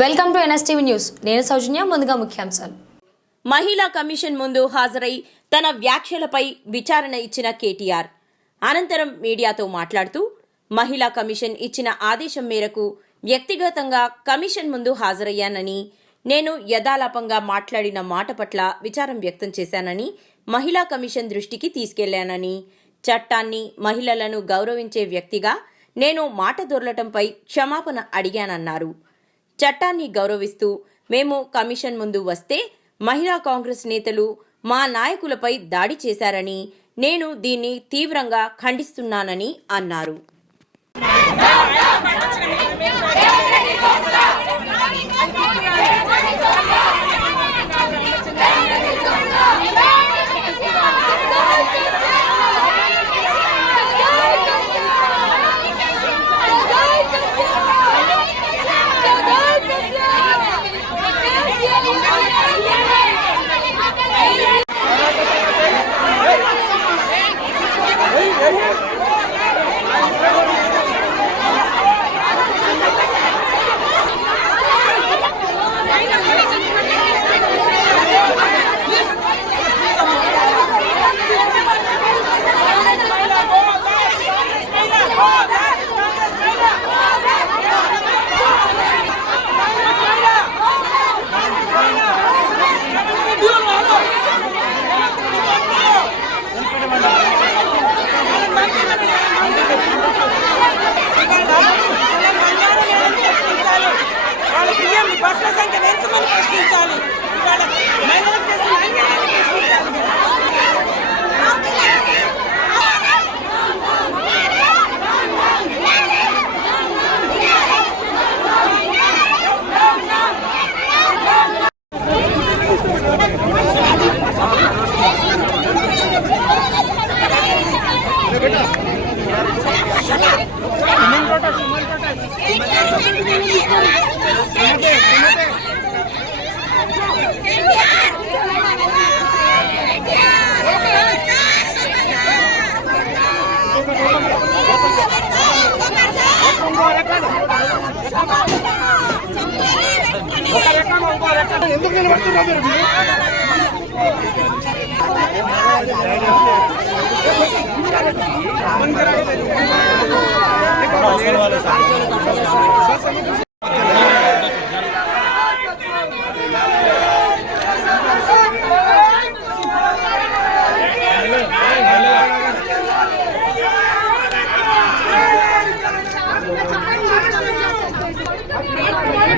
Welcome to NSTV news. నేను సౌజన్య ముందుగా ముఖ్యాంశాలు. మహిళా కమిషన్ ముందు హాజరై తన వ్యాఖ్యలపై విచారణ ఇచ్చిన కేటీఆర్. అనంతరం మీడియాతో మాట్లాడుతూ మహిళా కమిషన్ ఇచ్చిన ఆదేశం మేరకు వ్యక్తిగతంగా కమిషన్ ముందు హాజరయ్యానని నేను యథాలాపంగా మాట్లాడిన మాట పట్ల విచారం వ్యక్తం చేశానని మహిళా కమిషన్ దృష్టికి తీసుకెళ్ళానని చట్టాన్ని మహిళలను గౌరవించే వ్యక్తిగా నేను మాట దొరలటంపై క్షమాపణ అడిగానన్నారు. చట్టాన్ని గౌరవిస్తూ మేము కమిషన్ ముందు వస్తే మహిళా కాంగ్రెస్ నేతలు మా నాయకులపై దాడి చేశారని నేను దీన్ని తీవ్రంగా ఖండిస్తున్నానని అన్నారు. ఎందుకు నిలబడుతున్నారు మీరు?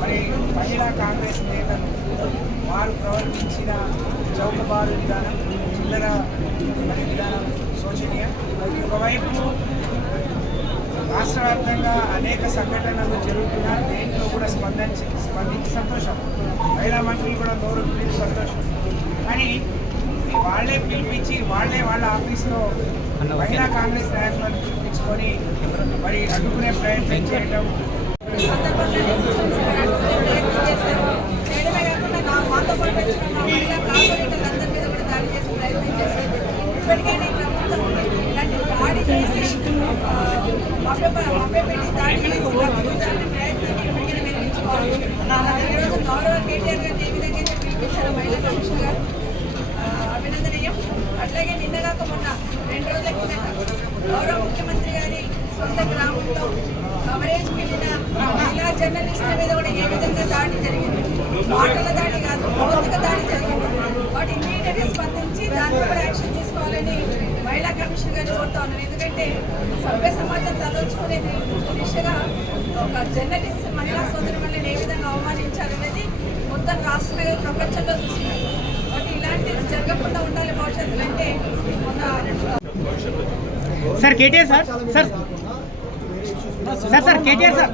మరి మహిళా కాంగ్రెస్ నేతలు వారు ప్రవర్తించిన చౌకబారు విధానం చిల్లర మరి విధానం శోచనీయం ఒకవైపు రాష్ట్ర వ్యాప్తంగా అనేక సంఘటనలు జరుగుతున్నా దేంట్లో కూడా స్పందించి స్పందించి సంతోషం మహిళా మంత్రులు కూడా నోరు సంతోషం కానీ వాళ్ళే పిలిపించి వాళ్ళే వాళ్ళ ఆఫీస్లో మహిళా కాంగ్రెస్ నాయకులను పిలిపించుకొని మరి అడ్డుకునే ప్రయత్నం చేయడం నా ఈరోజు గౌరవ కేటీఆర్ గారిని ఏ విధంగా పిలిపించారో మహిళా కమిషన్ గారు అభినందనీయం. అట్లాగే నిన్న కాక మొన్న రెండు రోజుల కిందట గౌరవ ముఖ్యమంత్రి గారి సొంత గ్రామంలో కవరేజ్ వెళ్ళిన మహిళా జర్నలిస్టుల మీద కూడా ఏ విధంగా దాడి జరిగింది? మాటల దాడి కాదు భౌతిక దాడి జరిగింది. వాటి ఇమీడియట్గా స్పందించి దాన్ని కూడా యాక్షన్ తీసుకోవాలని మహిళా కమిషన్ గారిని కోరుతా ఉన్నాను ఎందుకంటే సభ్య సమాజం తలొచ్చుకునేది దిశగా ఒక జర్నలిస్ట్ మహిళా సోదరి ఏ విధంగా అవమానించారనేది మొత్తం రాష్ట్రంలో ప్రపంచంలో చూస్తున్నారు జరగకుండా ఉండాలి భవిష్యత్తులో అంటే sir KTR sir sir. Sir sir KTR sir.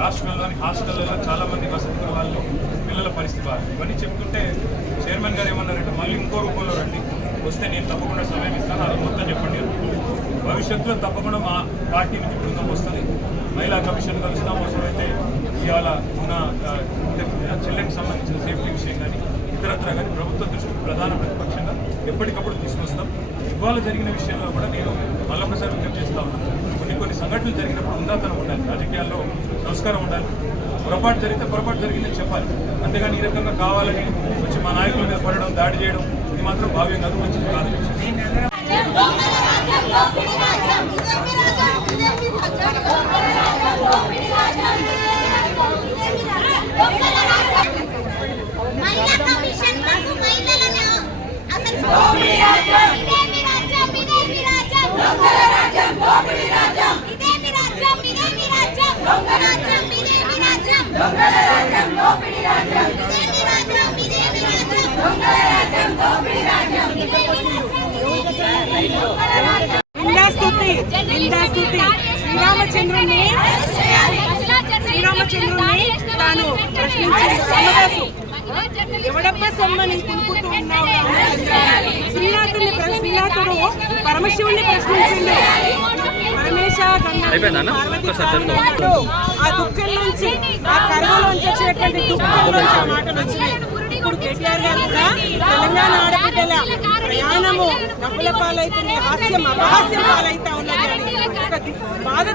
రాష్ట్రంలోని హాస్టల్లో చాలా మంది వసతి వాళ్ళు పిల్లల పరిస్థితి బాగా. ఇవన్నీ చెప్తుంటే చైర్మన్ గారు ఏమన్నారంటే మళ్ళీ ఇంకో రూపంలో రండి. వస్తే నేను తప్పకుండా సమయం ఇస్తాను. అది మొత్తం చెప్పండి. భవిష్యత్తులో తప్పకుండా మా పార్టీ నుంచి బృందం వస్తుంది. మహిళా కమిషన్ కలుస్తాం అవసరమైతే ఇవాళ ఉన్న చిల్డ్రన్కి సంబంధించిన సేఫ్టీ విషయం కానీ ఇతరత్ర కానీ ప్రభుత్వ దృష్టికి ప్రధాన ప్రతిపక్షంగా ఎప్పటికప్పుడు తీసుకొస్తాం. ఇవాళ జరిగిన విషయంలో కూడా నేను మళ్ళొకసారి విజ్ఞప్తి చేస్తా ఉన్నాను కొన్ని కొన్ని సంఘటనలు జరిగినప్పుడు ఉందాతనం ఉండాలి రాజకీయాల్లో సంస్కారం ఉండాలి. పొరపాటు జరిగితే పొరపాటు జరిగిందని చెప్పాలి. అంతేగాని ఈ రకంగా కావాలని వచ్చి మా నాయకుల మీద పడడం దాడి చేయడం ఇది మాత్రం భావ్యం కాదు మంచిది కాదు. నిందాస్తుతి నిందాస్తుతి శ్రీరామచంద్రుని శ్రీరామచంద్రుని తాను ప్రశ్నించిన రామదాసు. ఎవడప్ప సొమ్మని తినుకుంటూ ఉన్నావు శ్రీనాథుని శ్రీనాథుడు పరమశివుణ్ణి ప్రశ్నించిండు. కారణాడు. ఆ దుఃఖం నుంచి ఆ కరువులోంచి వచ్చినటువంటి దుఃఖం నుంచి ఆ మాటలు వచ్చినాయి ఇప్పుడు కేటీఆర్ గారు కూడా తెలంగాణ ఆడబిడ్డల ప్రయాణము నవ్వుల పాలైతుంది హాస్యం అపహాస్యం పాలైతా ఉన్నది అని. ఒక ది- బాధ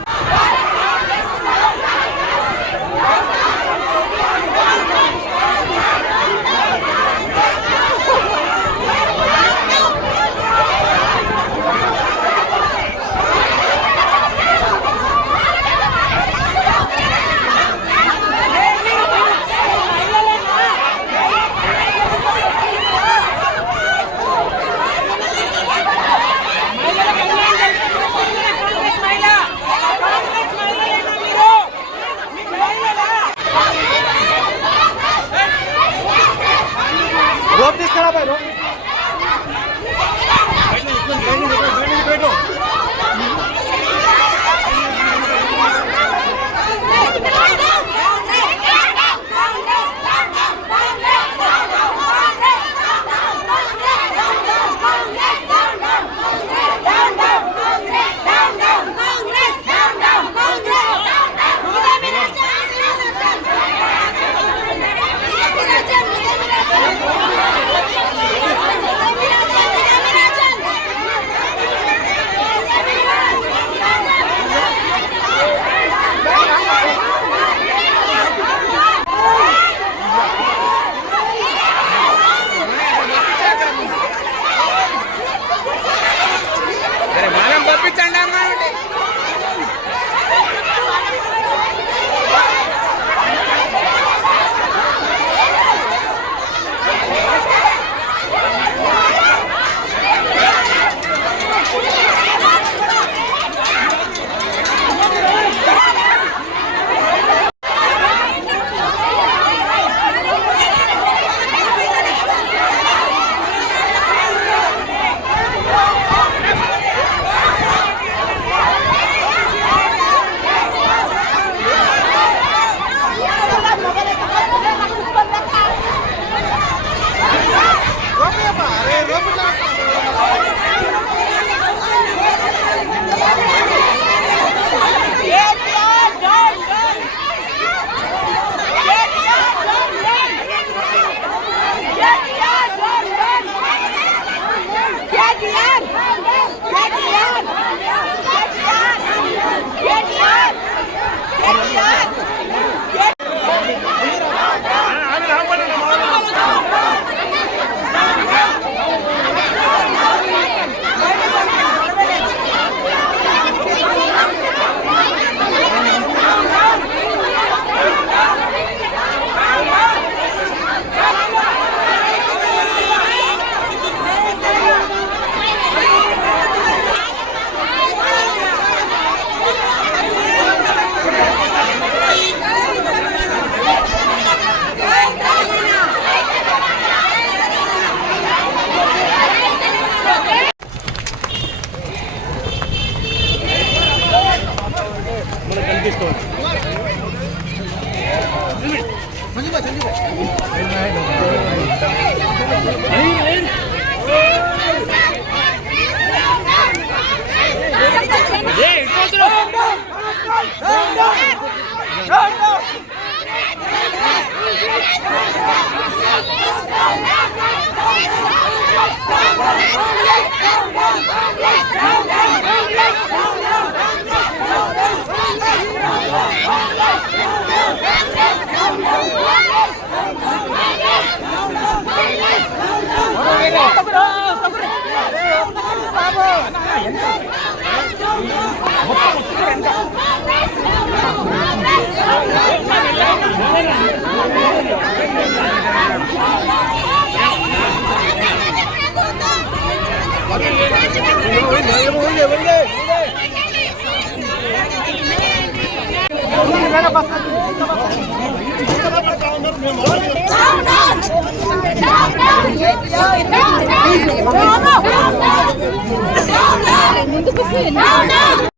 Down,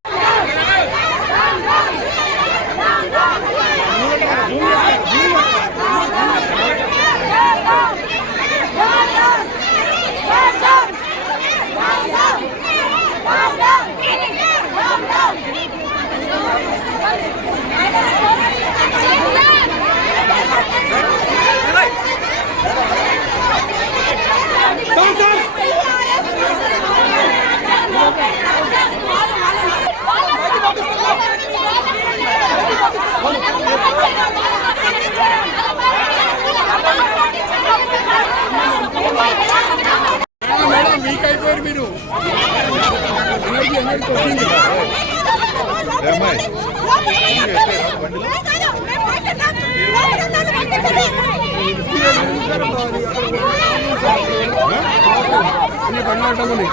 একটা মনে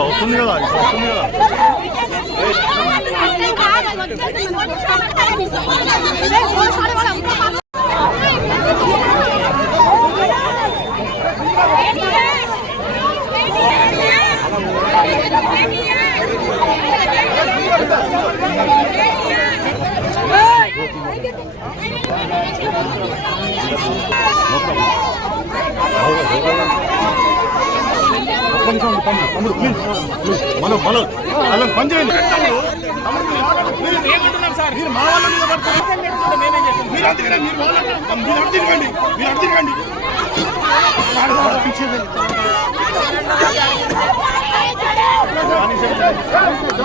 অসুবিধা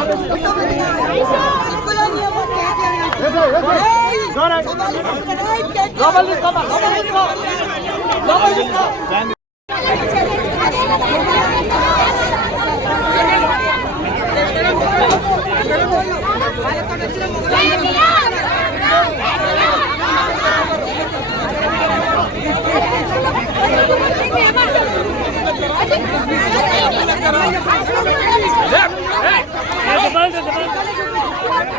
Global is global. Global is global.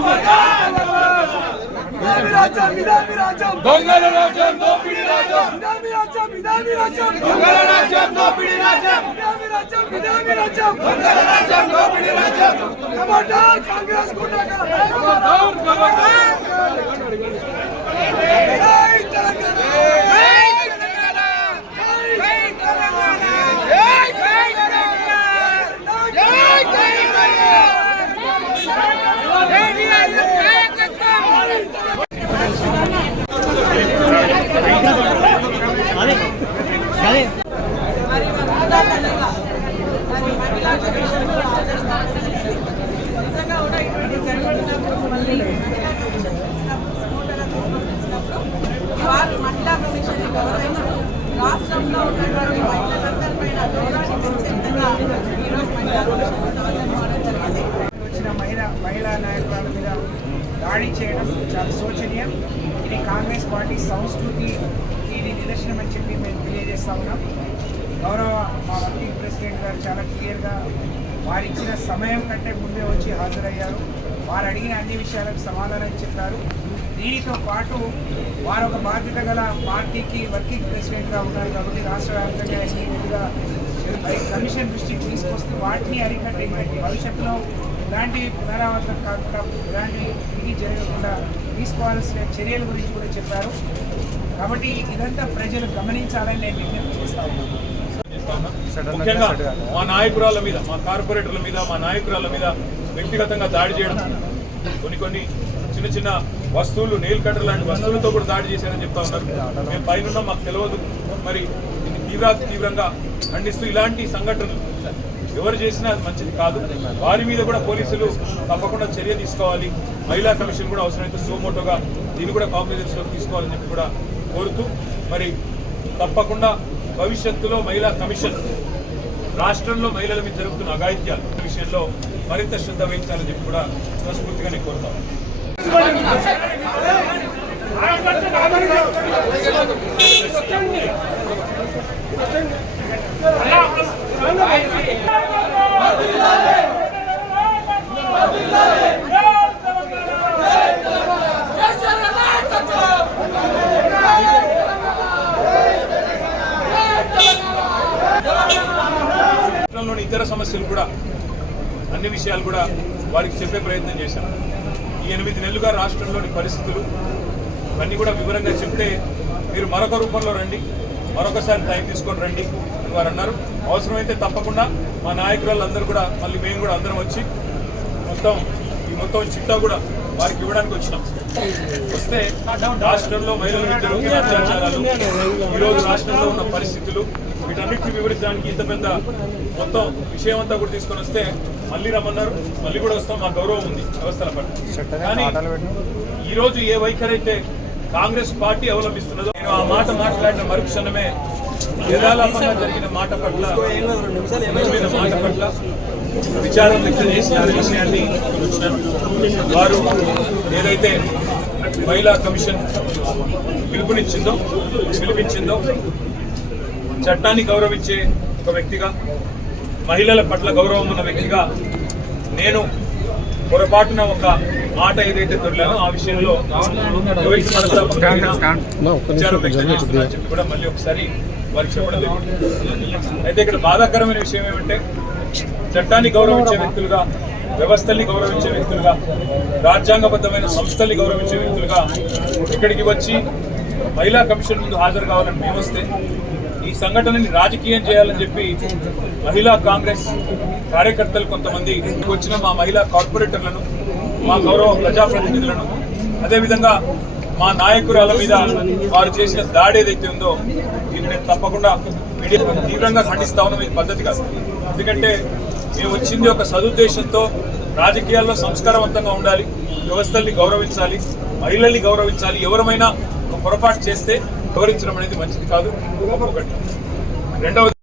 Vamos! దొంగల రాజ్యం దోపిడీ రాజ్యం దొంగల రాజ్యం దోపిడీ రాజ్యం దొంగల రాజ్యం దోపిడీ రాజ్యం కాంగ్రెస్ డౌన్ కమాండర్ రాష్ట్రంలో మహిళా వచ్చిన మహిళ మహిళా నాయకురాల మీద దాడి చేయడం చాలా శోచనీయం. ఇది కాంగ్రెస్ పార్టీ సంస్కృతి ఇది నిదర్శనం అని చెప్పి మేము తెలియజేస్తా ఉన్నాం. గౌరవ మా వర్కింగ్ ప్రెసిడెంట్ గారు చాలా క్లియర్గా వారు ఇచ్చిన సమయం కంటే ముందే వచ్చి హాజరయ్యారు. వారు అడిగిన అన్ని విషయాలకు సమాధానం చెప్పారు. దీనితో పాటు వారు ఒక బాధ్యత గల పార్టీకి వర్కింగ్ ప్రెసిడెంట్గా ఉన్నారు కాబట్టి రాష్ట్ర వ్యాప్తంగా ఈ విధంగా కమిషన్ దృష్టికి తీసుకొస్తూ వాటిని అరికట్టే భవిష్యత్తులో ఇలాంటి పునరావృతం కాకుండా ఇలాంటి తిరిగి జరగకుండా తీసుకోవాల్సిన చర్యల గురించి కూడా చెప్పారు. కాబట్టి ఇదంతా ప్రజలు గమనించాలని నేను విజ్ఞప్తి చేస్తా ఉన్నాను. చేస్తా ఉన్నా. ముఖ్యంగా మా నాయకురాల మీద మా కార్పొరేటర్ల మీద మా నాయకురాల మీద వ్యక్తిగతంగా దాడి చేయడం. కొన్ని కొన్ని చిన్న చిన్న వస్తువులు నెయిల్ కట్టర్ లాంటి వస్తువులతో కూడా దాడి చేశారని చెప్తా ఉన్నారు. మేము పైన మాకు తెలియదు మరి తీవ్ర తీవ్రంగా ఖండిస్తూ ఇలాంటి సంఘటనలు ఎవరు చేసినా అది మంచిది కాదు. వారి మీద కూడా పోలీసులు తప్పకుండా చర్య తీసుకోవాలి. మహిళా కమిషన్ కూడా అవసరమైతే సోమోటోగా దీన్ని కూడా కాంగ్రెస్లోకి తీసుకోవాలని చెప్పి కూడా కోరుతూ మరి తప్పకుండా భవిష్యత్తులో మహిళా కమిషన్ రాష్ట్రంలో మహిళల మీద జరుగుతున్న అగాయిత్యాలు విషయంలో మరింత శ్రద్ధ వహించాలని చెప్పి కూడా మనస్ఫూర్తిగా నేను కోరుతాను రాష్ట్రంలోని ఇతర సమస్యలు కూడా అన్ని విషయాలు కూడా వారికి చెప్పే ప్రయత్నం చేశాను ఈ ఎనిమిది నెలలుగా రాష్ట్రంలోని పరిస్థితులు ఇవన్నీ కూడా వివరంగా చెప్తే మీరు మరొక రూపంలో రండి. మరొకసారి టైం తీసుకొని రండి వారు అన్నారు. అవసరమైతే తప్పకుండా మా నాయకురాళ్ళందరూ కూడా మళ్ళీ మేము కూడా అందరం వచ్చి మొత్తం ఈ మొత్తం చిట్టా కూడా వారికి ఇవ్వడానికి వచ్చినాం. వస్తే రాష్ట్రంలో మహిళల అత్యాచారాలు ఈరోజు రాష్ట్రంలో ఉన్న పరిస్థితులు వీటన్నిటిని వివరించడానికి ఇంత పెద్ద మొత్తం విషయం అంతా కూడా తీసుకొని వస్తే మళ్ళీ రమ్మన్నారు మళ్ళీ కూడా వస్తాం మా గౌరవం ఉంది వ్యవస్థల పట్ల కానీ ఈ రోజు ఏ వైఖరి అయితే కాంగ్రెస్ పార్టీ అవలంబిస్తున్నదో నేను ఆ మాట మాట్లాడిన మరుక్షణమే యథాలాపంగా జరిగిన మాట పట్ల మాట పట్ల విచారం వ్యక్తం చేసిన విషయాన్ని. వారు ఏదైతే మహిళా కమిషన్ పిలుపునిచ్చిందో పిలిపించిందో చట్టాన్ని గౌరవించే ఒక వ్యక్తిగా మహిళల పట్ల గౌరవం ఉన్న వ్యక్తిగా నేను పొరపాటున ఒక మాట ఏదైతే దొరికానో ఆ విషయంలో కూడా మళ్ళీ ఒకసారి వారికి చెప్పడం అయితే ఇక్కడ బాధాకరమైన విషయం ఏమంటే చట్టాన్ని గౌరవించే వ్యక్తులుగా వ్యవస్థల్ని గౌరవించే వ్యక్తులుగా రాజ్యాంగబద్ధమైన సంస్థల్ని గౌరవించే వ్యక్తులుగా ఇక్కడికి వచ్చి మహిళా కమిషన్ ముందు హాజరు కావాలని మేము వస్తే ఈ సంఘటనని రాజకీయం చేయాలని చెప్పి మహిళా కాంగ్రెస్ కార్యకర్తలు కొంతమంది వచ్చిన మా మహిళా కార్పొరేటర్లను మా గౌరవ ప్రజాప్రతినిధులను అదేవిధంగా మా నాయకురాల మీద వారు చేసిన దాడి ఏదైతే ఉందో దీన్ని నేను తప్పకుండా మీడియా తీవ్రంగా ఖండిస్తా ఉన్నాం. ఇది పద్ధతి కాదు. ఎందుకంటే మేము వచ్చింది ఒక సదుద్దేశంతో రాజకీయాల్లో సంస్కారవంతంగా ఉండాలి వ్యవస్థల్ని గౌరవించాలి మహిళల్ని గౌరవించాలి ఎవరమైనా ఒక పొరపాటు చేస్తే గౌరవించడం అనేది మంచిది కాదు. ఒకటి రెండవది